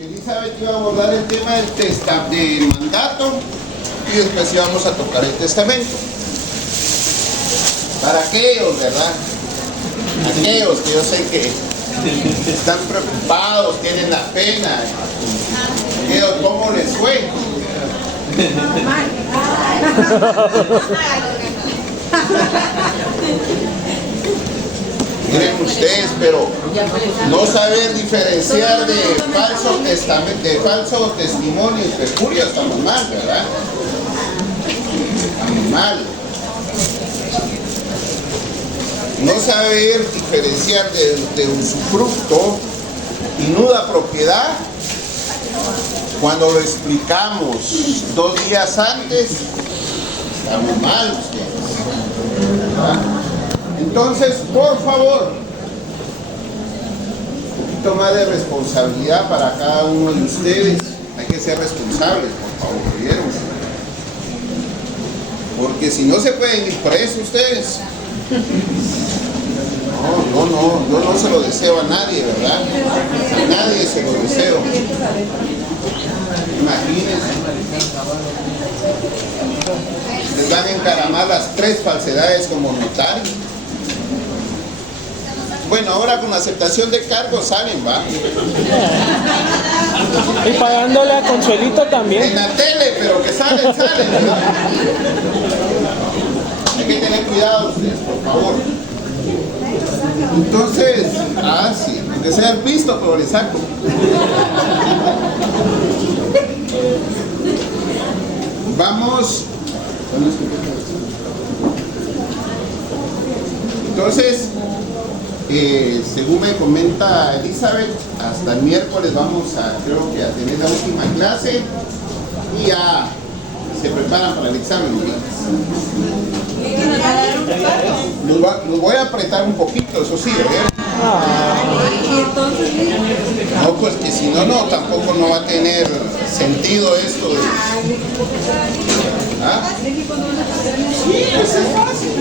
Elizabeth iba a abordar el tema del mandato y después íbamos a tocar el testamento. Para aquellos, ¿verdad? Aquellos que yo sé que están preocupados, tienen la pena. Aquellos, ¿cómo les fue? Miren ustedes, pero no saber diferenciar de falso testamento, de falso testimonio y perjurio, estamos mal, ¿verdad? Estamos mal. No saber diferenciar de usufructo y nuda propiedad, cuando lo explicamos 2 días antes, estamos mal ustedes, ¿verdad? Entonces, por favor, un poquito más de responsabilidad para cada uno de ustedes. Hay que ser responsables, por favor, ¿vieron? Porque si no se pueden ir presos ustedes. No, yo no se lo deseo a nadie, ¿verdad? A nadie se lo deseo. Imagínense. Les van a encaramar las 3 falsedades como notario. Bueno, ahora con la aceptación de cargos salen, ¿va? Y pagándole a Consuelito también. En la tele, pero que salen, ¿verdad? Hay que tener cuidado ustedes, por favor. Entonces, sí, aunque sea el pisto, pero le saco. Vamos. Entonces, según me comenta Elizabeth, hasta el miércoles vamos creo que a tener la última clase y ya se preparan para el examen. Los voy a apretar un poquito, eso sí, ¿verdad? No, pues que si no, tampoco no va a tener sentido esto de... ¿Ah? Sí, pues es fácil.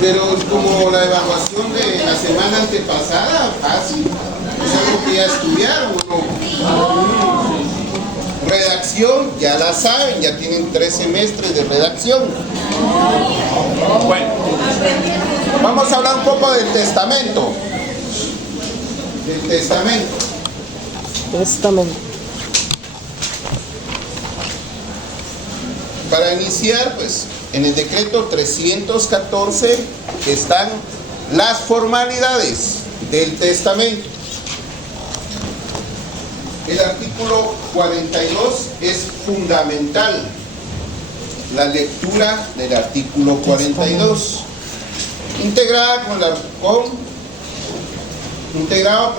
Pero es como la evaluación de la semana antepasada, fácil. Es algo que ya estudiaron, ¿no? Redacción, ya la saben, ya tienen 3 semestres de redacción. Bueno, vamos a hablar un poco del testamento. Testamento. Para iniciar, pues, en el decreto 314 están las formalidades del testamento. El artículo 42 es fundamental, la lectura del artículo 42, integrado con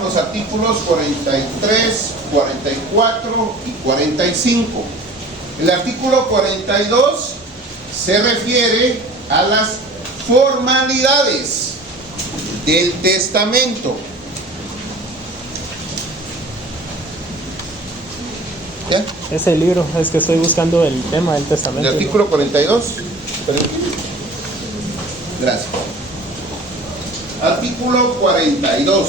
los artículos 43, 44 y 45. El artículo 42 se refiere a las formalidades del testamento. ¿Ya? Ese libro, es que estoy buscando el tema del testamento. El artículo 42. Gracias. Artículo 42.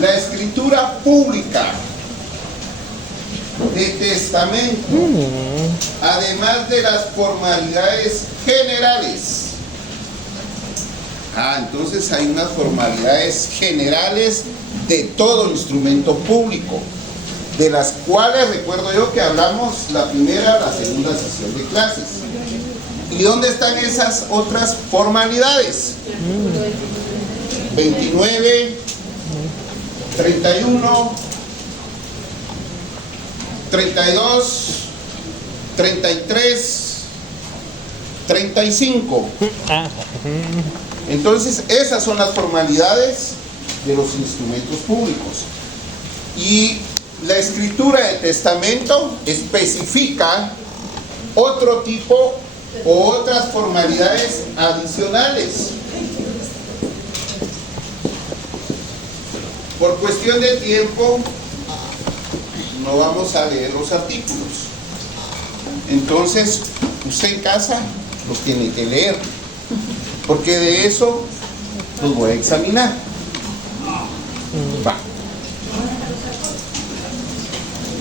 La escritura pública de testamento, además de las formalidades generales. Entonces hay unas formalidades generales de todo instrumento público, de las cuales recuerdo yo que hablamos la primera, la segunda sesión de clases. ¿Y dónde están esas otras formalidades? 29, 31, 32, 33, 35. Entonces, esas son las formalidades de los instrumentos públicos. Y la escritura de testamento especifica otro tipo o otras formalidades adicionales. Por cuestión de tiempo, no vamos a leer los artículos. Entonces, usted en casa los tiene que leer, porque de eso los voy a examinar. Va.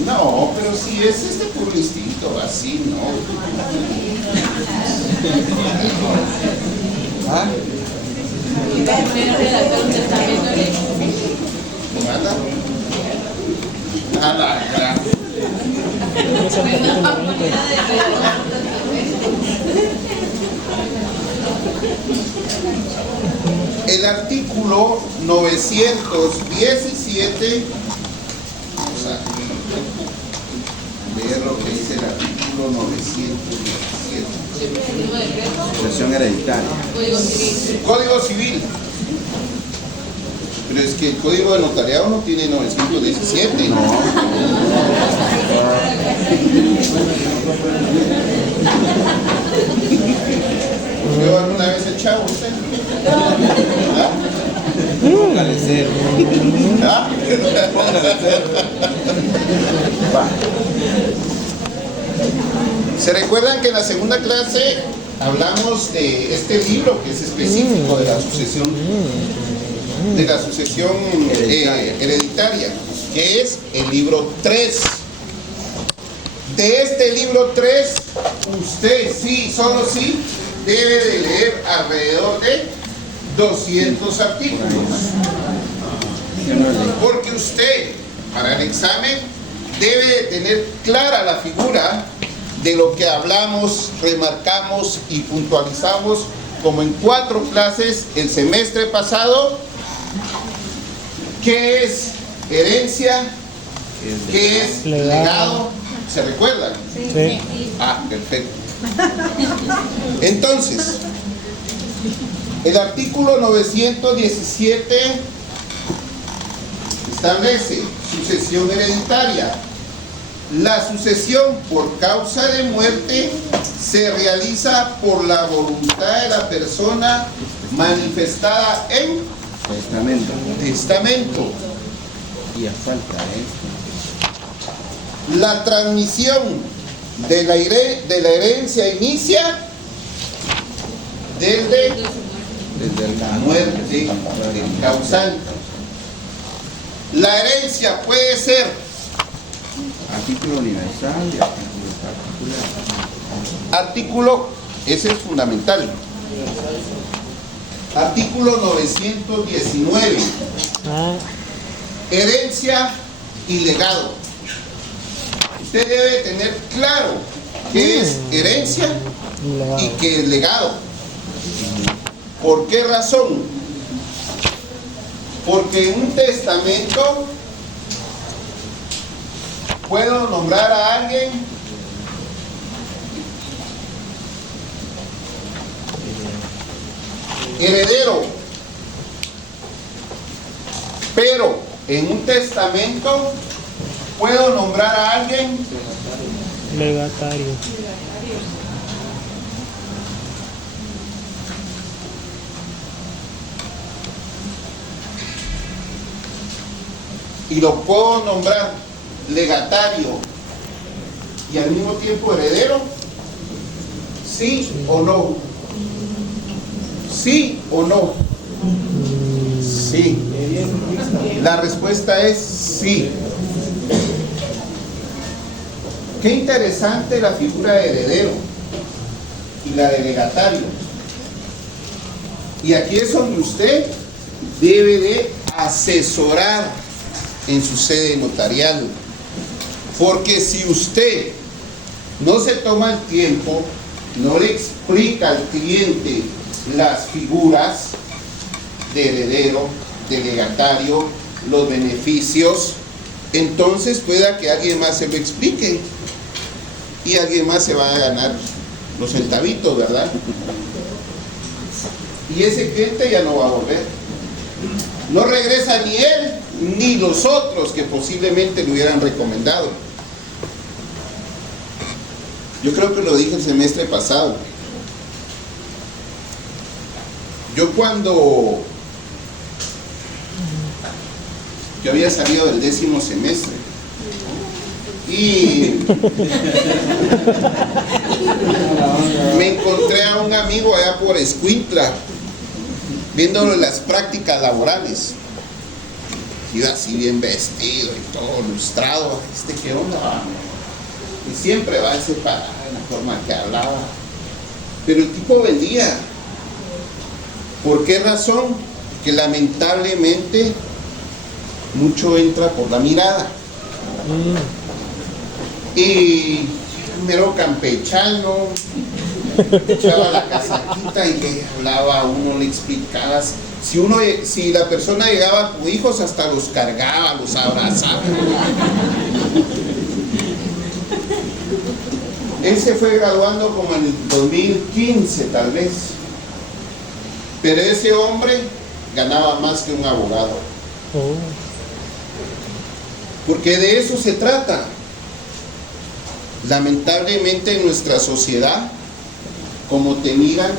No, pero si es puro instinto, así, ¿no? ¿Ah? ¿Nada? Nada, claro. Es el capítulo 20. El artículo 917, vamos a leer lo que dice el artículo 917. Sucesión hereditaria. Código Civil. Pero es que el Código de Notariado no tiene 917. No. ¿Vio alguna vez el Chavo usted? ¿Ah? Póngale cero. ¿Ah? Póngale cero. Va. ¿Se recuerdan que en la segunda clase hablamos de este libro que es específico de la sucesión hereditaria, que es el libro 3? De este libro 3, usted sí, solo sí, debe de leer alrededor de 200 artículos. Porque usted, para el examen, debe de tener clara la figura de lo que hablamos, remarcamos y puntualizamos como en 4 clases el semestre pasado. ¿Qué es herencia? ¿Qué es legado? ¿Se recuerdan? Sí. Ah, perfecto. Entonces, el artículo 917 establece sucesión hereditaria. La sucesión por causa de muerte se realiza por la voluntad de la persona manifestada en testamento. Y a falta esto. La transmisión de la herencia inicia desde la muerte del causante. La herencia puede ser Artículo universal y artículo particular. ese es fundamental. Artículo 919. Herencia y legado. Usted debe tener claro qué es herencia y qué es legado. ¿Por qué razón? Porque en un testamento puedo nombrar a alguien heredero, pero en un testamento puedo nombrar a alguien legatario. y lo puedo nombrar legatario y al mismo tiempo heredero. ¿Sí o no? ¿Sí o no? Sí. La respuesta es sí. Qué interesante la figura de heredero y la de legatario. Y aquí es donde usted debe de asesorar en su sede notarial. Porque si usted no se toma el tiempo, no le explica al cliente las figuras de heredero, de legatario, los beneficios, entonces pueda que alguien más se lo explique y alguien más se va a ganar los centavitos, ¿verdad? Y ese cliente ya no va a volver. No regresa ni él ni los otros que posiblemente le hubieran recomendado. Yo creo que lo dije el semestre pasado. Yo había salido del 10º semestre y me encontré a un amigo allá por Escuintla viéndole las prácticas laborales iba así bien vestido y todo lustrado. ¿Qué onda? Va? Y siempre va a separar en la forma que hablaba. Pero el tipo vendía. ¿Por qué razón? Que lamentablemente mucho entra por la mirada. Y mero campechano, echaba la casaquita y que hablaba, uno le explicaba. Si la persona llegaba con hijos, hasta los cargaba, los abrazaba. Él se fue graduando como en el 2015 tal vez. Pero ese hombre ganaba más que un abogado. Oh. Porque de eso se trata. Lamentablemente en nuestra sociedad, como te miran,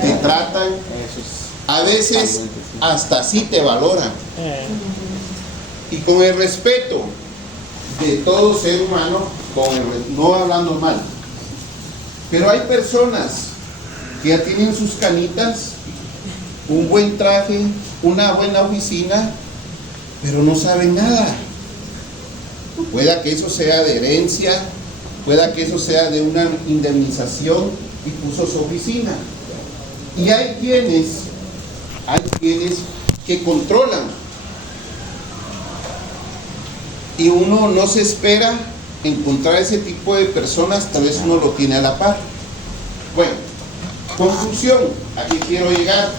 te tratan, a veces hasta así te valoran. Y con el respeto de todo ser humano, no hablando mal, pero hay personas que ya tienen sus canitas, un buen traje, una buena oficina, pero no saben nada. Pueda que eso sea de herencia, pueda que eso sea de una indemnización y puso su oficina. Y hay quienes que controlan. Y uno no se espera encontrar ese tipo de personas, tal vez uno lo tiene a la par. Bueno, conclusión, ¿a qué quiero llegar?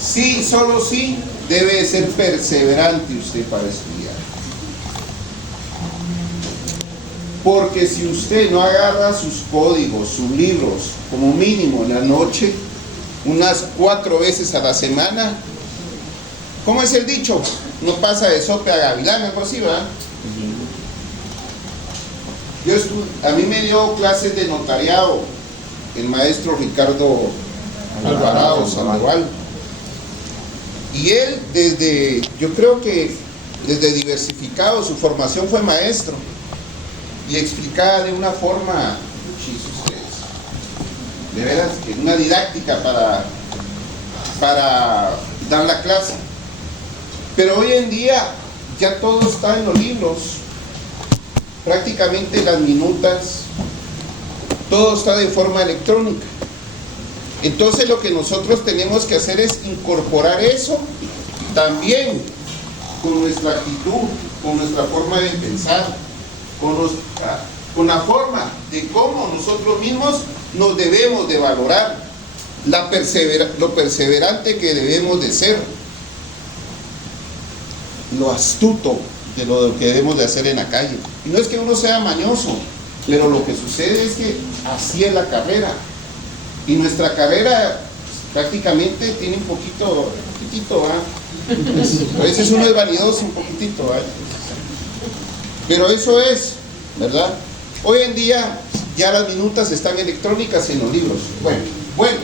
Sí, solo sí, debe ser perseverante usted para estudiar. Porque si usted no agarra sus códigos, sus libros, como mínimo en la noche, unas 4 veces a la semana, ¿cómo es el dicho? No pasa de sope a gavilán, algo así, ¿verdad? A mí me dio clases de notariado el maestro Ricardo Alvarado Sandoval. Y él, yo creo que desde diversificado, su formación fue maestro. Y explicaba de una forma, de veras, que una didáctica para dar la clase. Pero hoy en día ya todo está en los libros, prácticamente las minutas, todo está de forma electrónica. Entonces lo que nosotros tenemos que hacer es incorporar eso también con nuestra actitud, con nuestra forma de pensar, con la forma de cómo nosotros mismos nos debemos de valorar, lo perseverante que debemos de ser, lo astuto de lo que debemos de hacer en la calle. Y no es que uno sea mañoso, pero lo que sucede es que así es la carrera. Y nuestra carrera prácticamente tiene un poquitito, ¿va? A veces uno es vanidoso un poquitito, ¿va? Pero eso es, ¿verdad? Hoy en día ya las minutas están electrónicas en los libros. Bueno,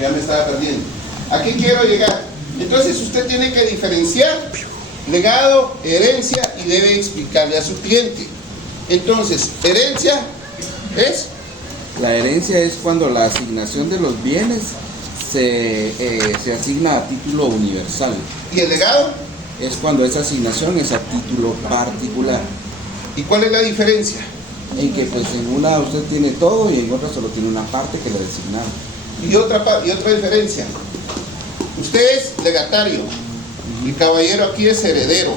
ya me estaba perdiendo. ¿A qué quiero llegar? Entonces usted tiene que diferenciar legado, herencia y debe explicarle a su cliente. Entonces, herencia es... La herencia es cuando la asignación de los bienes se asigna a título universal. ¿Y el legado? Es cuando esa asignación es a título particular. ¿Y cuál es la diferencia? En que pues en una usted tiene todo y en otra solo tiene una parte que le designaron. Y otra diferencia. Usted es legatario, el caballero aquí es heredero.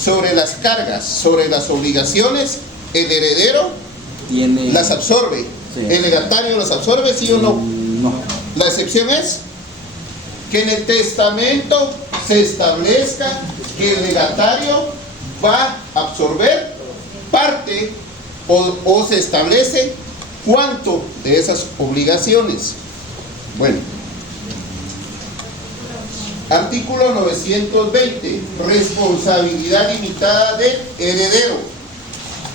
Sobre las cargas, sobre las obligaciones, el heredero las absorbe. Sí. ¿El legatario las absorbe, sí o no? No. La excepción es que en el testamento se establezca que el legatario va a absorber parte o se establece cuánto de esas obligaciones. Bueno, artículo 920, responsabilidad limitada del heredero.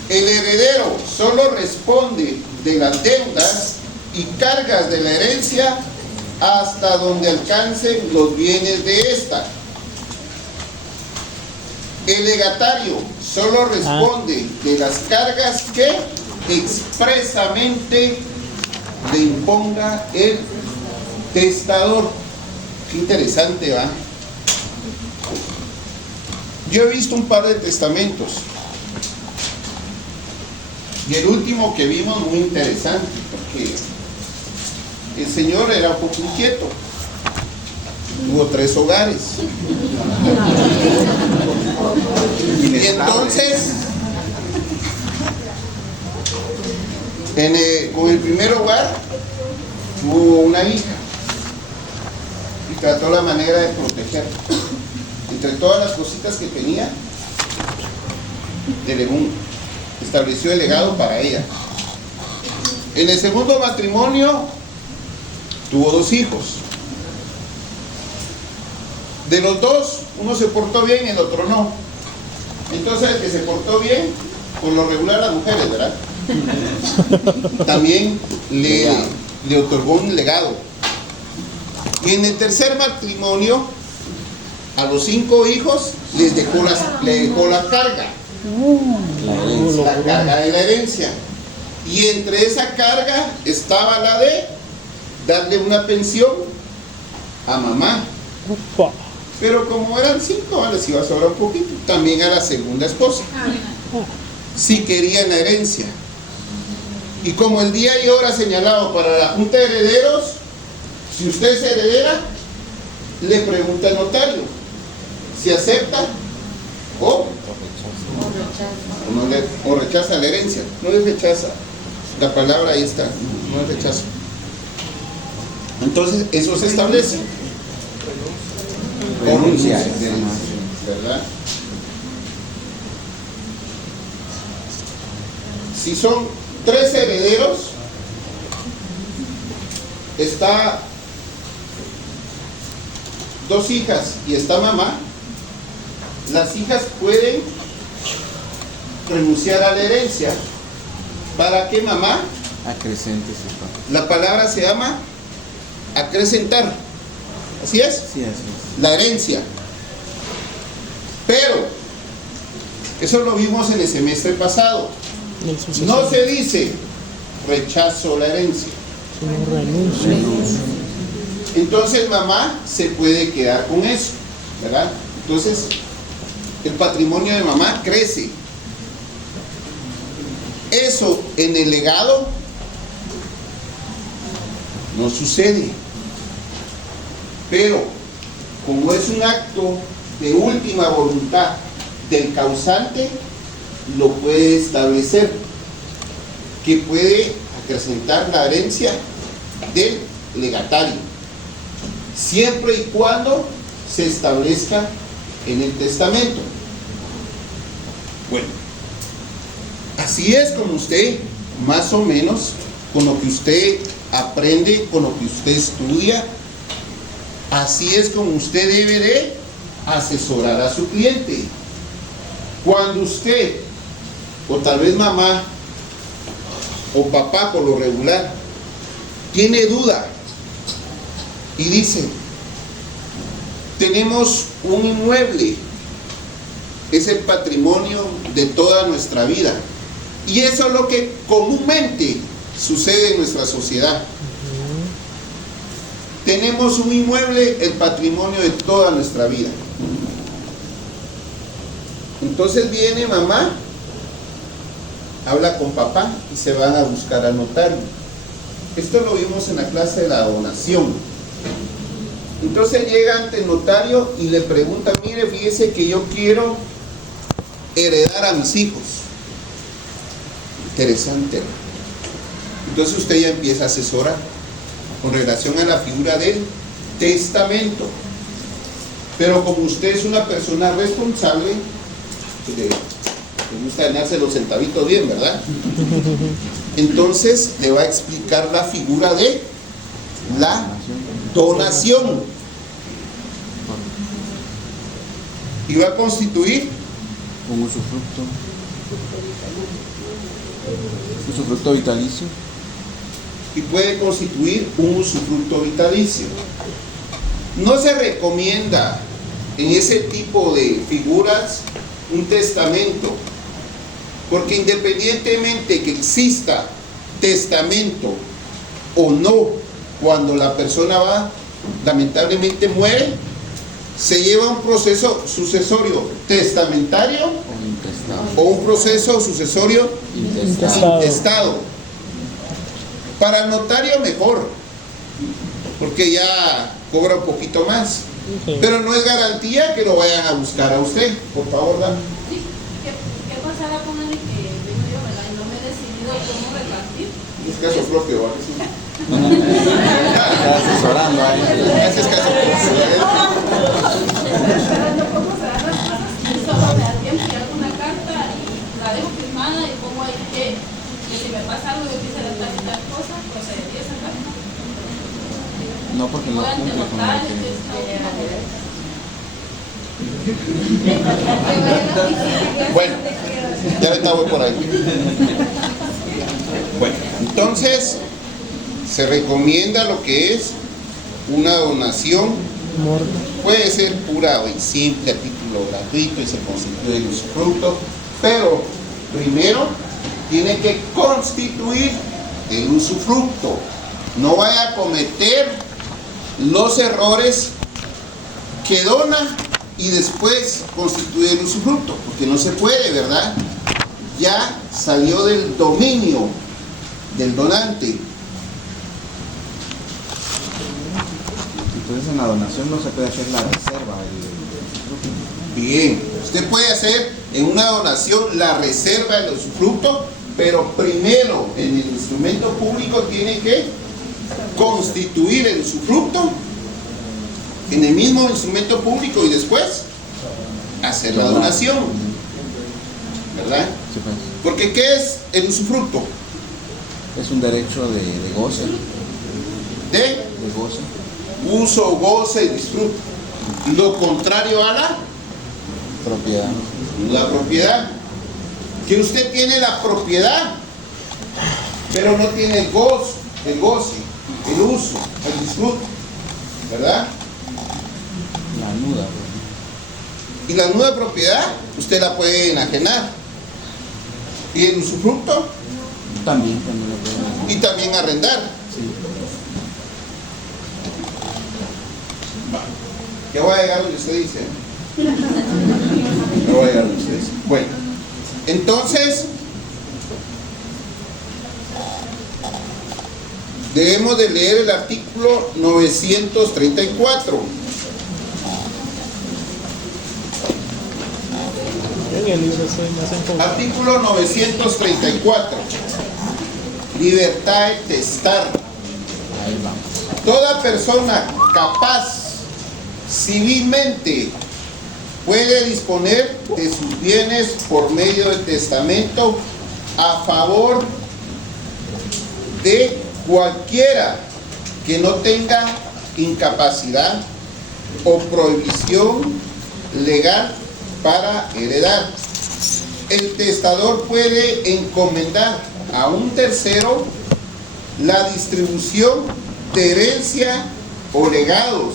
El heredero solo responde de las deudas y cargas de la herencia hasta donde alcancen los bienes de esta. El legatario solo responde de las cargas que expresamente le imponga el testador. Qué interesante, ¿va? Yo he visto un par de testamentos. Y el último que vimos muy interesante, porque el señor era un poco inquieto. Tuvo 3 hogares. Y entonces, con el primer hogar, tuvo una hija. Y trató la manera de protegerla. Entre todas las cositas que tenía, estableció el legado para ella. En el segundo matrimonio, tuvo 2 hijos. De los 2, uno se portó bien, el otro no. Entonces el que se portó bien, por lo regular las mujeres, ¿verdad? También le otorgó un legado. Y en el tercer matrimonio, a los 5 hijos le dejó la carga. La carga de la herencia. Y entre esa carga estaba la de darle una pensión a mamá. Upa. Pero como eran 5, les iba a sobrar un poquito. También a la segunda esposa, si querían la herencia. Y como el día y hora señalado para la junta de herederos, si usted es heredera, le pregunta al notario si acepta o rechaza la herencia. No le rechaza. La palabra ahí está, no es rechazo. Entonces, eso se establece. Renuncia, ¿verdad? Si son 3 herederos, está 2 hijas y está mamá, las hijas pueden renunciar a la herencia para que mamá, acrecente su papá. la palabra se llama acrecentar, ¿así es? Sí, así es. La herencia. Pero eso lo vimos en el semestre pasado. El sucesor. No se dice rechazo la herencia. Sino renuncio. Entonces mamá se puede quedar con eso, ¿verdad? Entonces el patrimonio de mamá crece. Eso en el legado no sucede. Pero como es un acto de última voluntad del causante, lo puede establecer, que puede acrecentar la herencia del legatario, siempre y cuando se establezca en el testamento. Bueno, así es como usted, más o menos, con lo que usted aprende, con lo que usted estudia, así es como usted debe de asesorar a su cliente. Cuando usted, o tal vez mamá, o papá por lo regular, tiene duda y dice, tenemos un inmueble, es el patrimonio de toda nuestra vida, y eso es lo que comúnmente sucede en nuestra sociedad. Tenemos un inmueble, el patrimonio de toda nuestra vida. Entonces viene mamá, habla con papá y se van a buscar al notario. Esto lo vimos en la clase de la donación. Entonces llega ante el notario y le pregunta, mire, fíjese que yo quiero heredar a mis hijos. Interesante. Entonces usted ya empieza a asesorar con relación a la figura del testamento. Pero como usted es una persona responsable, le gusta ganarse los centavitos bien, ¿verdad? Entonces le va a explicar la figura de la donación. Y va a constituir un usufructo vitalicio. Y puede constituir un usufructo vitalicio. No se recomienda en ese tipo de figuras un testamento, porque independientemente que exista testamento o no, cuando la persona va, lamentablemente muere, se lleva un proceso sucesorio testamentario o un proceso sucesorio intestado. Para el notario mejor, porque ya cobra un poquito más, pero no es garantía que lo vayan a buscar a usted. Por favor, dame. Sí, ¿qué pasará con el que vengo yo, verdad? Y no me he decidido cómo repartir. Es caso propio, ¿vale? Sí. Está asesorando ahí. Ese es caso propio. Esperando cómo se dan las cosas. Y solo me da tiempo y hago una carta y la dejo firmada y pongo ahí que si me pasa algo yo quisiera tal y tal cosa, procedería esa carta. No, porque no Puedan cumple con lo denotar, que... Bueno, ya ahorita voy por ahí. Bueno, entonces se recomienda lo que es una donación. Puede ser pura y simple, a título gratuito y se constituye el usufructo, pero primero tiene que constituir el usufructo. No vaya a cometer los errores que dona y después constituye el usufructo, porque no se puede, ¿verdad? Ya salió del dominio del donante. Entonces en la donación no se puede hacer la reserva del usufructo. Bien, usted puede hacer en una donación la reserva del usufructo, pero primero en el instrumento público tiene que constituir el usufructo en el mismo instrumento público y después hacer la donación, ¿verdad? Sí, pues. Porque ¿qué es el usufructo? Es un derecho de goce. De De goce. uso, goce y disfrute. Lo contrario a Propiedad. la propiedad. Que usted tiene la propiedad, pero no tiene el goce, el uso, el disfrute, ¿verdad? La nuda. Y la nueva propiedad usted la puede enajenar. Y el usufructo También lo puede. y también arrendar. Sí. Ya voy a llegar donde usted dice. Ya voy a llegar donde usted dice. Bueno, entonces debemos de leer el artículo 934. En el libro se me hacen como... Artículo 934. Libertad de testar. Toda persona capaz civilmente puede disponer de sus bienes por medio de testamento a favor de cualquiera que no tenga incapacidad o prohibición legal para heredar. El testador puede encomendar a un tercero la distribución de herencia o legados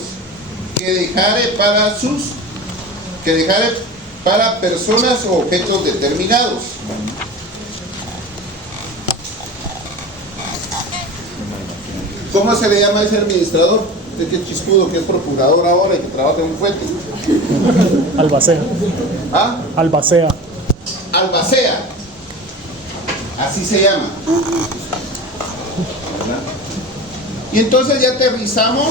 que dejare para personas o objetos determinados. ¿Cómo se le llama a ese administrador? Usted que es chiscudo, que es procurador ahora y que trabaja en un fuente. Albacea. ¿Ah? Albacea. Albacea. Así se llama. ¿Verdad? Y entonces ya aterrizamos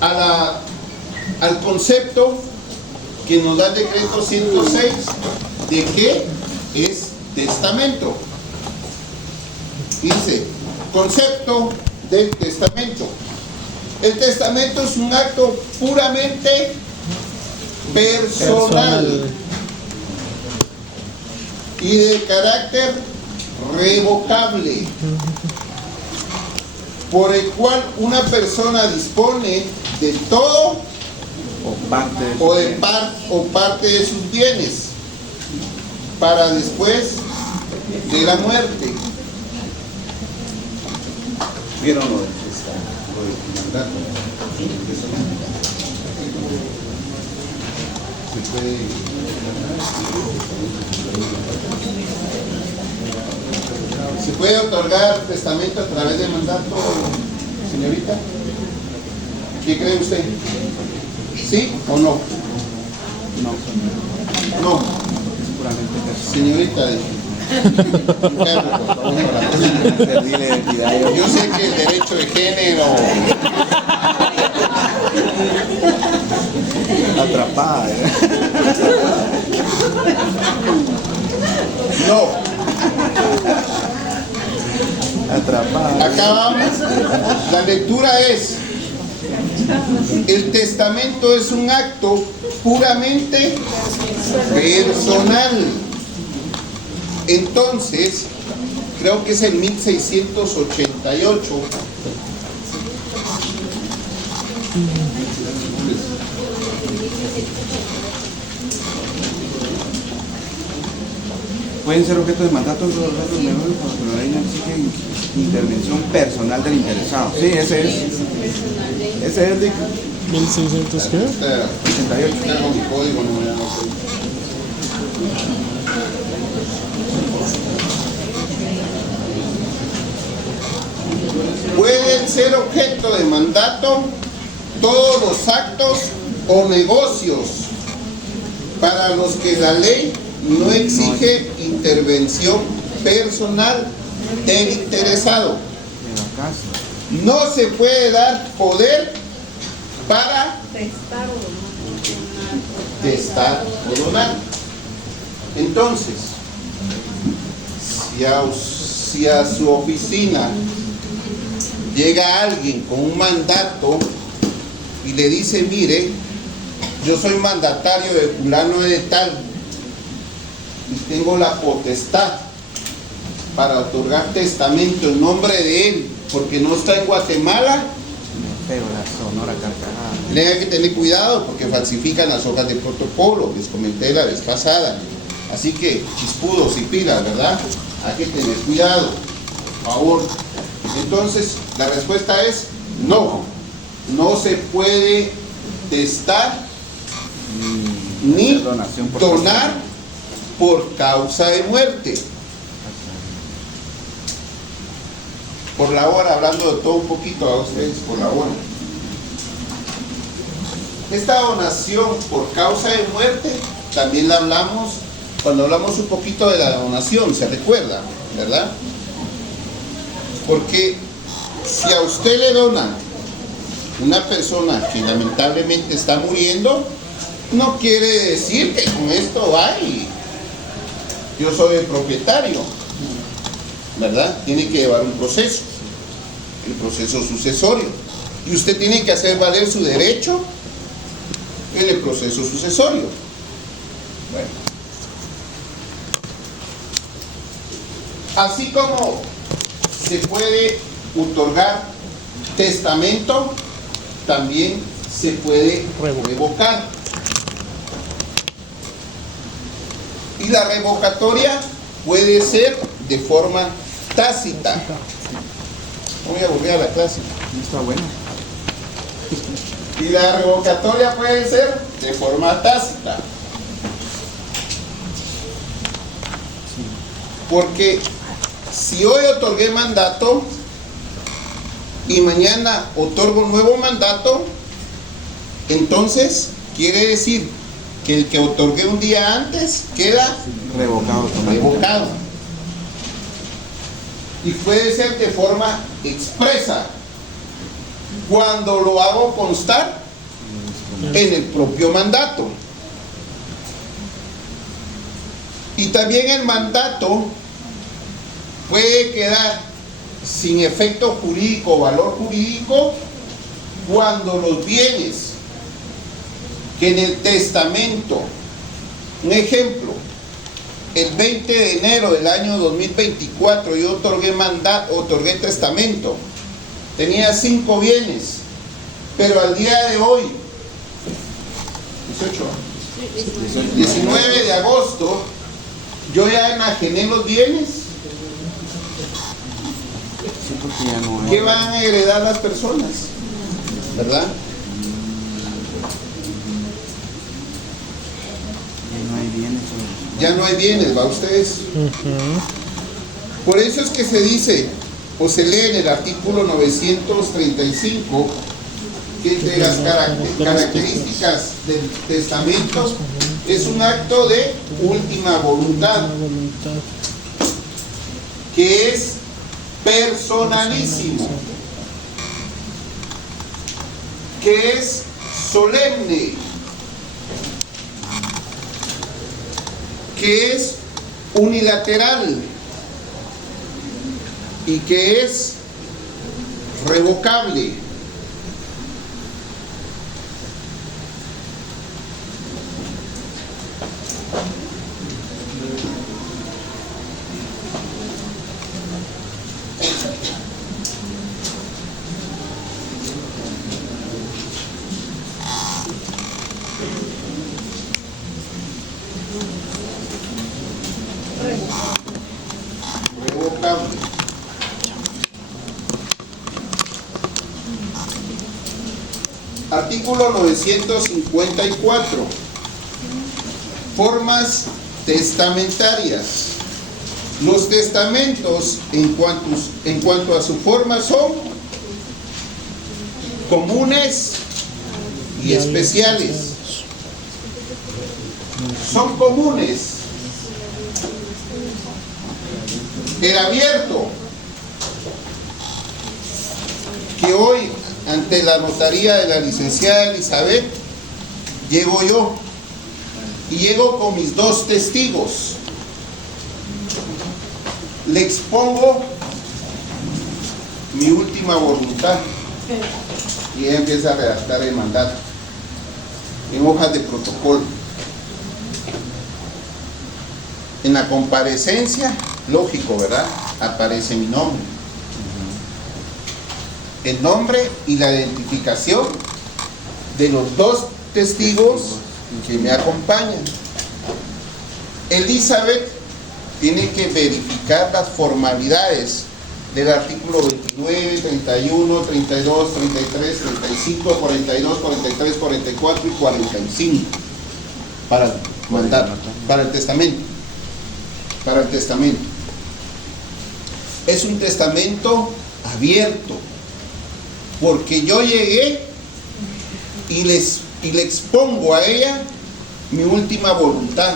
al concepto que nos da el decreto 106 de qué es testamento. Dice, concepto del testamento. El testamento es un acto puramente personal y de carácter revocable, por el cual una persona dispone de todo o parte de sus bienes para después de la muerte. ¿Vieron lo del mandato? ¿Se puede otorgar testamento a través de mandato, señorita? ¿Qué cree usted? ¿Sí o no? No. Puramente personal. Señorita, Perdí la identidad. yo sé que el derecho de género, Atrapada. no, Atrapada. acá vamos. La lectura es: el testamento es un acto puramente personal. Entonces, creo que es el 1688. Pueden ser objeto de mandato los datos menores cuando la ley no exige intervención personal del interesado. Sí, ese es. Ese es el de 1600 qué? 88. Tengo mi código, no, ya no sé. Pueden ser objeto de mandato todos los actos o negocios para los que la ley no exige intervención personal del interesado. De la casa. No se puede dar poder para testar o donar. Entonces, si a su oficina llega alguien con un mandato y le dice: mire, yo soy mandatario de fulano de tal y tengo la potestad para otorgar testamento en nombre de él porque no está en Guatemala, Pero la sonora carcajada. tienen que tener cuidado porque falsifican las hojas de protocolo, les comenté la vez pasada. Así que chispudos y pilas, ¿verdad? Hay que tener cuidado, por favor. Entonces, la respuesta es no. No se puede testar ni Donación por donar por causa de muerte. Por la hora, hablando de todo un poquito a ustedes, por la hora. Esta donación por causa de muerte, también la hablamos cuando hablamos un poquito de la donación, se recuerda, ¿verdad? Porque si a usted le dona una persona que lamentablemente está muriendo, no quiere decir que con esto va y yo soy el propietario, ¿verdad? Tiene que llevar un proceso, el proceso sucesorio, y usted tiene que hacer valer su derecho en el proceso sucesorio. Bueno, así como se puede otorgar testamento, también se puede revocar. Y la revocatoria puede ser de forma tácita. Voy a volver a la clase. Está bueno. Y la revocatoria puede ser de forma tácita. Porque si hoy otorgué mandato y mañana otorgo un nuevo mandato, entonces quiere decir que el que otorgué un día antes queda Revocado. revocado. Y puede ser de forma expresa cuando lo hago constar en el propio mandato. Y también el mandato puede quedar sin efecto jurídico o valor jurídico cuando los bienes que en el testamento, un ejemplo, el 20 de enero del año 2024 yo otorgué testamento, tenía 5 bienes, pero al día de hoy, 19 de agosto, yo ya enajené los bienes. ¿Qué van a heredar las personas? ¿Verdad? Ya no hay bienes, ¿va ustedes? Por eso es que se dice, o se lee en el artículo 935, que entre las características del testamento es un acto de última voluntad, que es personalísimo, que es solemne, que es unilateral y que es revocable. Revocable. Artículo 954. Formas testamentarias. Los testamentos en cuanto a su forma son comunes y especiales. Son comunes. El abierto, que hoy ante la notaría de la licenciada Elizabeth llego yo y llego con mis 2 testigos. Le expongo mi última voluntad y ella empieza a redactar el mandato en hojas de protocolo. En la comparecencia, lógico, ¿verdad? Aparece mi nombre. El nombre y la identificación de los 2 testigos que me acompañan. Elizabeth tiene que verificar las formalidades del artículo 29, 31, 32, 33, 35, 42, 43, 44 y 45 para el mandato, para el testamento. Para el testamento. Es un testamento abierto, porque yo llegué y le expongo a ella mi última voluntad.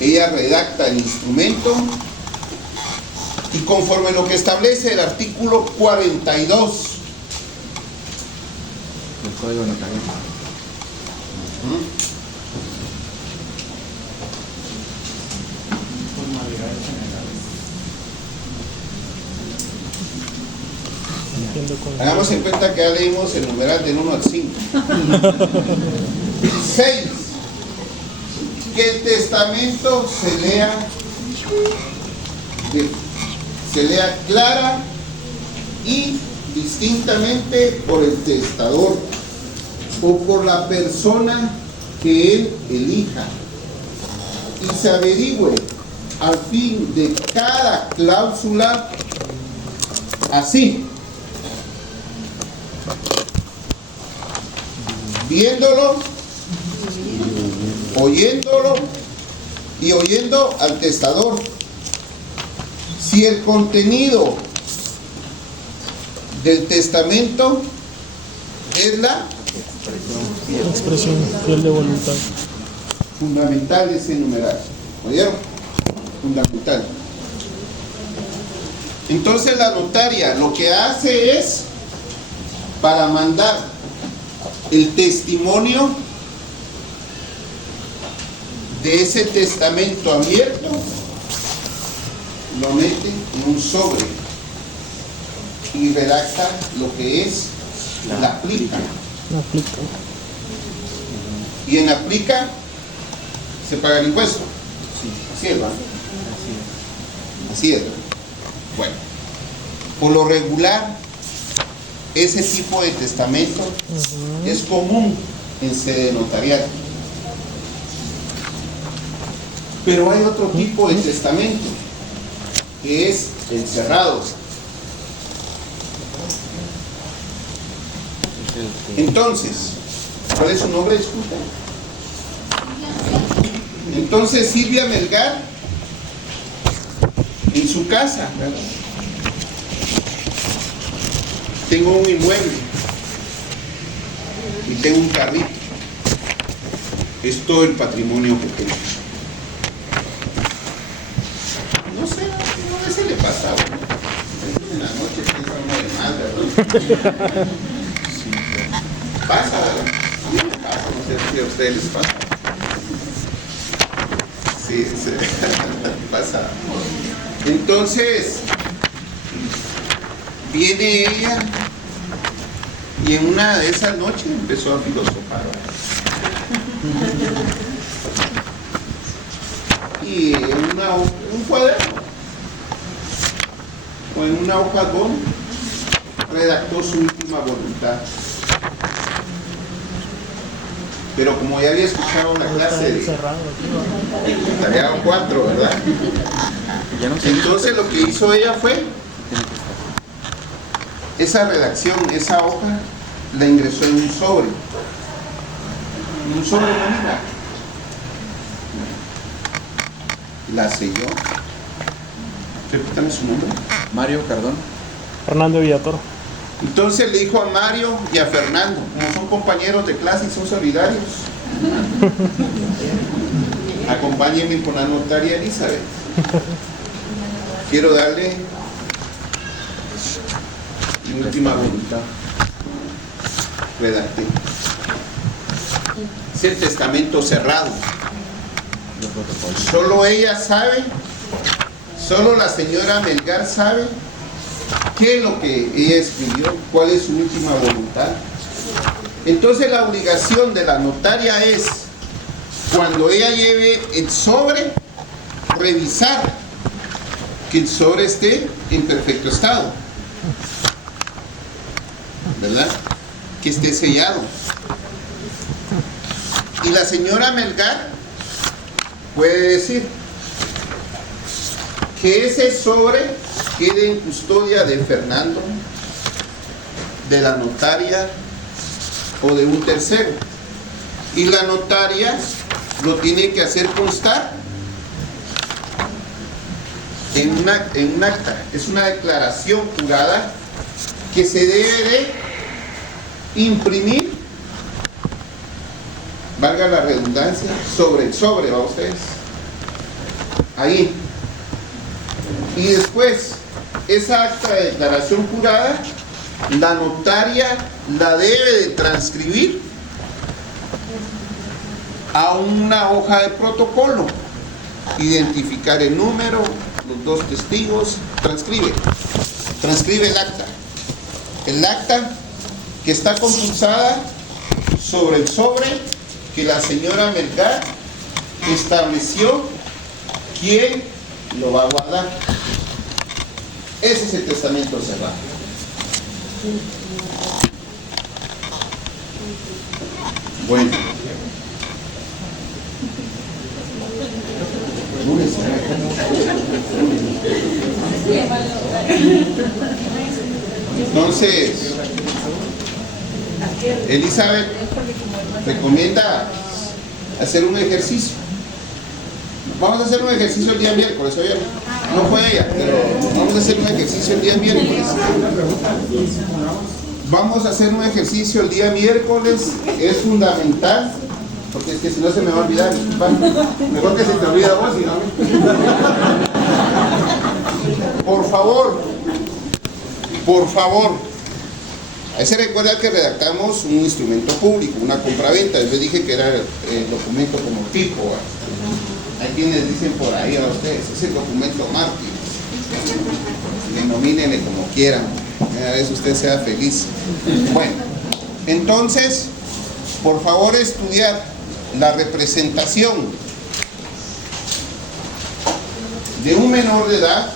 Ella redacta el instrumento y conforme lo que establece el artículo 42 El código notarial. Hagamos en cuenta que ya leímos el numeral del 1 al 5. 6. Que el testamento se lea clara y distintamente por el testador o por la persona que él elija y se averigüe al fin de cada cláusula así, viéndolo, oyéndolo y oyendo al testador, si el contenido del testamento es la Expresión fiel de voluntad. fundamental, ese numeral. ¿Oyeron? Fundamental. Entonces la notaria lo que hace es, para mandar el testimonio de ese testamento abierto, lo mete en un sobre y redacta lo que es la aplica. La aplica. Y en la aplica se paga el impuesto. Así es, ¿verdad? Así es. Bueno, por lo regular, ese tipo de testamento es común en sede notarial. Pero hay otro tipo de testamento, que es el cerrado. Entonces, ¿cuál es su nombre? Disculpe. Entonces, Silvia Melgar, en su casa, tengo un inmueble y tengo un carrito. Es todo el patrimonio que tengo. No sé, a veces le pasa, ¿no? En la noche piensa uno de mal, ¿verdad? Pasa, ¿verdad? A mí me pasa, no sé si a ustedes les pasa. Sí, pasa. Entonces, viene ella y en una de esas noches empezó a filosofar. Y en un cuaderno o en una hoja don redactó su última voluntad. Pero como ya había escuchado la clase de tarea 4, ¿verdad? Entonces lo que hizo ella fue esa redacción, esa hoja, la ingresó en un sobre. En un sobre, mira. La selló. Repítame su nombre. Mario Cardón. Fernando Villatoro. Entonces le dijo a Mario y a Fernando, como son compañeros de clase y son solidarios, acompáñenme con la notaria Elizabeth. Quiero darle mi última voluntad. Redacté. Es el testamento cerrado. Solo ella sabe, solo la señora Melgar sabe qué es lo que ella escribió, cuál es su última voluntad. Entonces la obligación de la notaria es, cuando ella lleve el sobre, revisar que el sobre esté en perfecto estado, ¿verdad? Que esté sellado. Y la señora Melgar puede decir que ese sobre quede en custodia de Fernando, de la notaria o de un tercero. Y la notaria lo tiene que hacer constar en un acta. Es una declaración jurada que se debe de imprimir, valga la redundancia, sobre el sobre, ¿va ustedes? Ahí. Y después, esa acta de declaración jurada, la notaria la debe de transcribir a una hoja de protocolo, identificar el número, los dos testigos, transcribe el acta que está compulsada sobre el sobre que la señora Melgar estableció quién lo va a guardar. Ese es el testamento cerrado. Bueno. Entonces, Elizabeth recomienda hacer un ejercicio. Vamos a hacer un ejercicio el día miércoles, oye, no fue ella, pero vamos a hacer un ejercicio el día miércoles. Vamos a hacer un ejercicio el día miércoles, es fundamental, porque es que si no se me va a olvidar, mejor que se te olvide a vos, si no. Por favor, ahí se recuerda que redactamos un instrumento público, una compraventa. Yo dije que era el documento como tipo. Hay quienes dicen por ahí a ustedes, es el documento mártir. Denomínenle como quieran, a veces usted sea feliz. Bueno, entonces, por favor estudiar la representación de un menor de edad.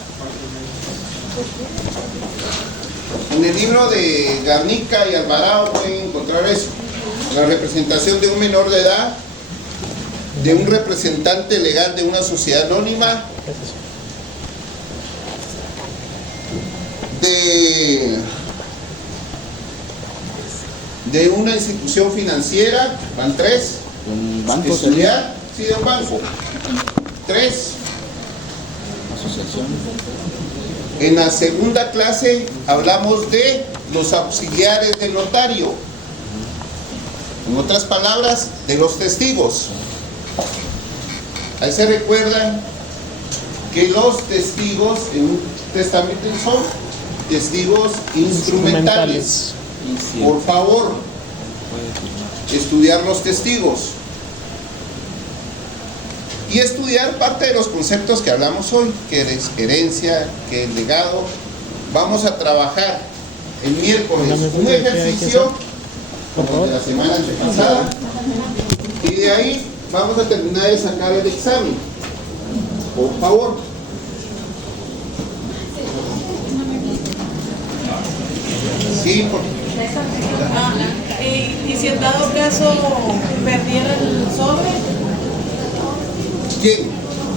En el libro de Garnica y Alvarado pueden encontrar eso, la representación de un menor de edad, de un representante legal de una sociedad anónima, de una institución financiera, van 3, ¿Un banco? estudiar, sí, de un banco, 3. Asociación. En la segunda clase hablamos de los auxiliares del notario. En otras palabras, de los testigos. Ahí se recuerdan que los testigos en un testamento son testigos instrumentales. Por favor, estudiar los testigos. Y estudiar parte de los conceptos que hablamos hoy, que es herencia, que es legado. Vamos a trabajar el miércoles un ejercicio como el de la semana antepasada, y de ahí vamos a terminar de sacar el examen. Por favor. Sí, y si en dado caso perdiera el sobre, ¿quién?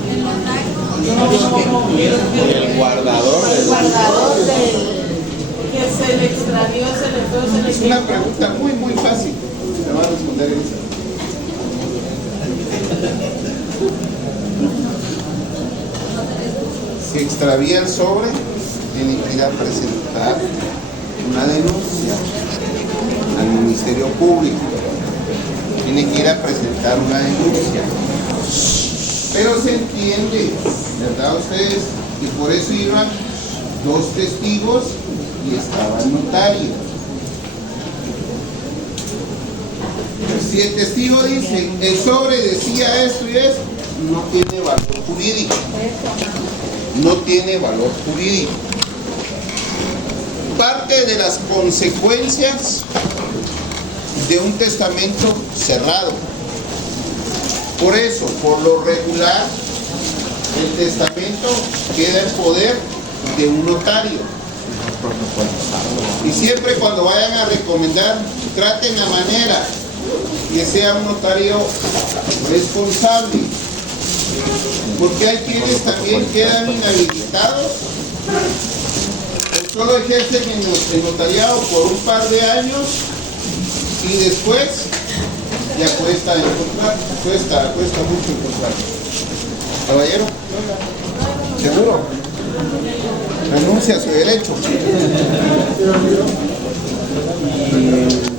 El guardador el guardador que se le extravió, se le fue, se le Es una pregunta muy, muy fácil. Te va a responder Elisa. Si extravía el sobre, tiene que ir a presentar una denuncia al Ministerio Público. Tiene que ir a presentar una denuncia. Pero se entiende, ¿verdad ustedes? Y por eso iban 2 testigos y estaba el notario. Si el testigo dice, el sobre decía esto y esto, no tiene valor jurídico. No tiene valor jurídico. Parte de las consecuencias de un testamento cerrado. Por eso, por lo regular, el testamento queda en poder de un notario. Y siempre cuando vayan a recomendar, traten la manera que sea un notario responsable. Porque hay quienes también quedan inhabilitados o solo ejercen el notariado por un par de años y después ya cuesta encontrar, cuesta mucho encontrar. Caballero, ¿seguro? Renuncia a su derecho.